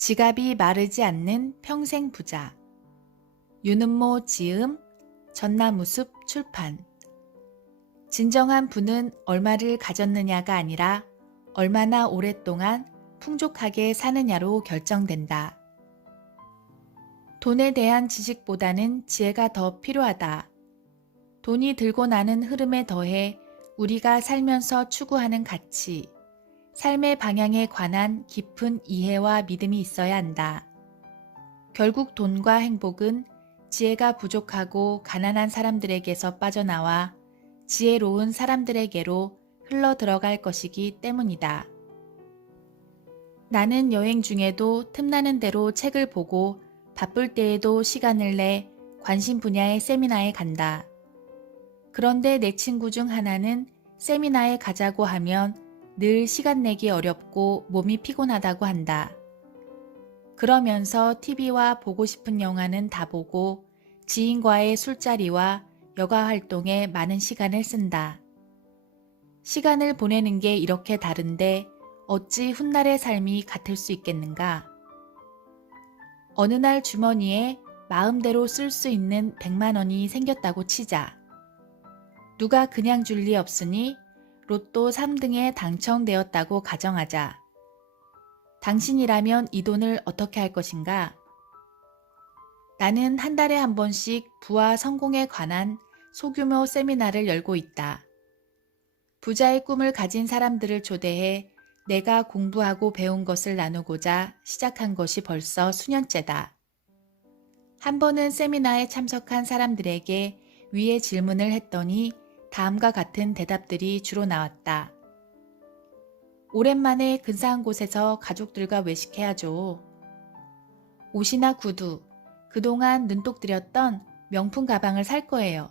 지갑이 마르지 않는 평생 부자. 윤은모 지음, 전나무숲 출판. 진정한 부는 얼마를 가졌느냐가 아니라 얼마나 오랫동안 풍족하게 사느냐로 결정된다. 돈에 대한 지식보다는 지혜가 더 필요하다. 돈이 들고 나는 흐름에 더해 우리가 살면서 추구하는 가치, 삶의 방향에 관한 깊은 이해와 믿음이 있어야 한다. 결국 돈과 행복은 지혜가 부족하고 가난한 사람들에게서 빠져나와 지혜로운 사람들에게로 흘러 들어갈 것이기 때문이다. 나는 여행 중에도 틈나는 대로 책을 보고 바쁠 때에도 시간을 내 관심 분야의 세미나에 간다. 그런데 내 친구 중 하나는 세미나에 가자고 하면 늘 시간 내기 어렵고 몸이 피곤하다고 한다. 그러면서 TV와 보고 싶은 영화는 다 보고 지인과의 술자리와 여가 활동에 많은 시간을 쓴다. 시간을 보내는 게 이렇게 다른데 어찌 훗날의 삶이 같을 수 있겠는가? 어느 날 주머니에 마음대로 쓸 수 있는 100만 원이 생겼다고 치자. 누가 그냥 줄 리 없으니 로또 3등에 당첨되었다고 가정하자. 당신이라면 이 돈을 어떻게 할 것인가? 나는 한 달에 한 번씩 부와 성공에 관한 소규모 세미나를 열고 있다. 부자의 꿈을 가진 사람들을 초대해 내가 공부하고 배운 것을 나누고자 시작한 것이 벌써 수년째다. 한 번은 세미나에 참석한 사람들에게 위에 질문을 했더니 다음과 같은 대답들이 주로 나왔다. 오랜만에 근사한 곳에서 가족들과 외식해야죠. 옷이나 구두, 그동안 눈독 들였던 명품 가방을 살 거예요.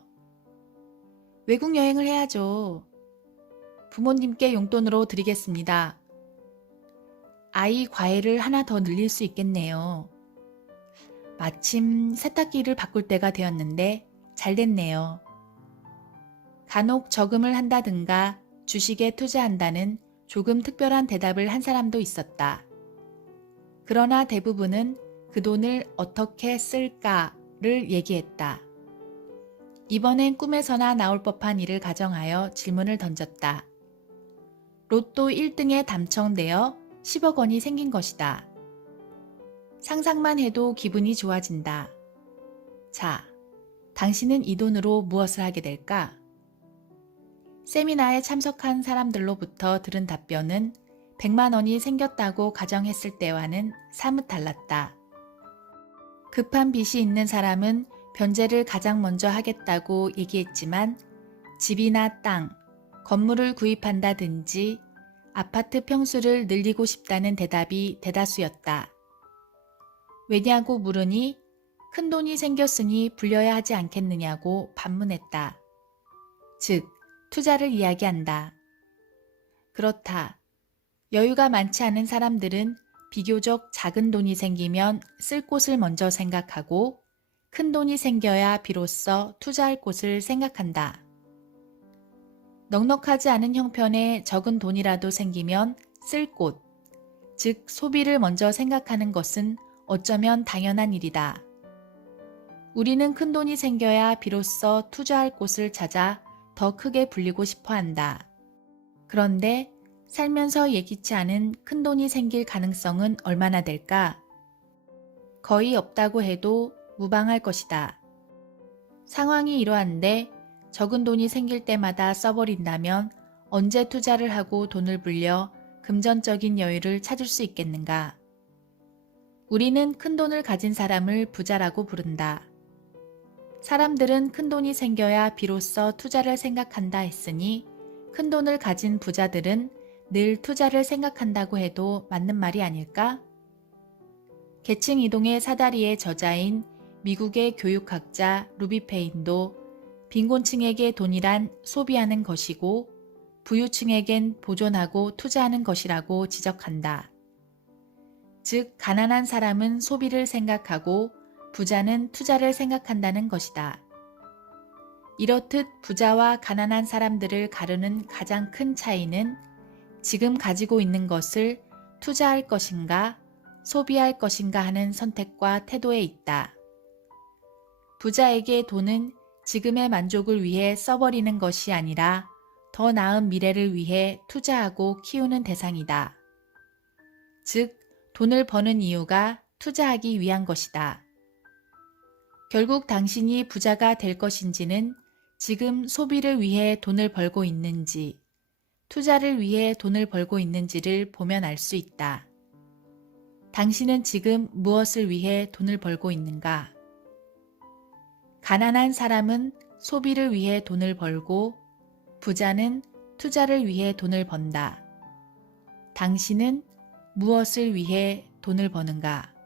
외국 여행을 해야죠. 부모님께 용돈으로 드리겠습니다. 아이 과외를 하나 더 늘릴 수 있겠네요. 마침 세탁기를 바꿀 때가 되었는데 잘 됐네요. 간혹 저금을 한다든가 주식에 투자한다는 조금 특별한 대답을 한 사람도 있었다. 그러나 대부분은 그 돈을 어떻게 쓸까를 얘기했다. 이번엔 꿈에서나 나올 법한 일을 가정하여 질문을 던졌다. 로또 1등에 당첨되어 10억 원이 생긴 것이다. 상상만 해도 기분이 좋아진다. 자, 당신은 이 돈으로 무엇을 하게 될까? 세미나에 참석한 사람들로부터 들은 답변은 100만 원이 생겼다고 가정했을 때와는 사뭇 달랐다. 급한 빚이 있는 사람은 변제를 가장 먼저 하겠다고 얘기했지만 집이나 땅, 건물을 구입한다든지 아파트 평수를 늘리고 싶다는 대답이 대다수였다. 왜냐고 물으니 큰 돈이 생겼으니 불려야 하지 않겠느냐고 반문했다. 즉, 투자를 이야기한다. 그렇다. 여유가 많지 않은 사람들은 비교적 작은 돈이 생기면 쓸 곳을 먼저 생각하고 큰 돈이 생겨야 비로소 투자할 곳을 생각한다. 넉넉하지 않은 형편에 적은 돈이라도 생기면 쓸 곳, 즉 소비를 먼저 생각하는 것은 어쩌면 당연한 일이다. 우리는 큰 돈이 생겨야 비로소 투자할 곳을 찾아 더 크게 불리고 싶어 한다. 그런데 살면서 예기치 않은 큰 돈이 생길 가능성은 얼마나 될까? 거의 없다고 해도 무방할 것이다. 상황이 이러한데 적은 돈이 생길 때마다 써버린다면 언제 투자를 하고 돈을 불려 금전적인 여유를 찾을 수 있겠는가? 우리는 큰 돈을 가진 사람을 부자라고 부른다. 사람들은 큰 돈이 생겨야 비로소 투자를 생각한다 했으니 큰 돈을 가진 부자들은 늘 투자를 생각한다고 해도 맞는 말이 아닐까? 계층 이동의 사다리의 저자인 미국의 교육학자 루비 페인도 빈곤층에게 돈이란 소비하는 것이고 부유층에겐 보존하고 투자하는 것이라고 지적한다. 즉, 가난한 사람은 소비를 생각하고 부자는 투자를 생각한다는 것이다. 이렇듯 부자와 가난한 사람들을 가르는 가장 큰 차이는 지금 가지고 있는 것을 투자할 것인가 소비할 것인가 하는 선택과 태도에 있다. 부자에게 돈은 지금의 만족을 위해 써버리는 것이 아니라 더 나은 미래를 위해 투자하고 키우는 대상이다. 즉, 돈을 버는 이유가 투자하기 위한 것이다. 결국 당신이 부자가 될 것인지는 지금 소비를 위해 돈을 벌고 있는지, 투자를 위해 돈을 벌고 있는지를 보면 알 수 있다. 당신은 지금 무엇을 위해 돈을 벌고 있는가? 가난한 사람은 소비를 위해 돈을 벌고 부자는 투자를 위해 돈을 번다. 당신은 무엇을 위해 돈을 버는가?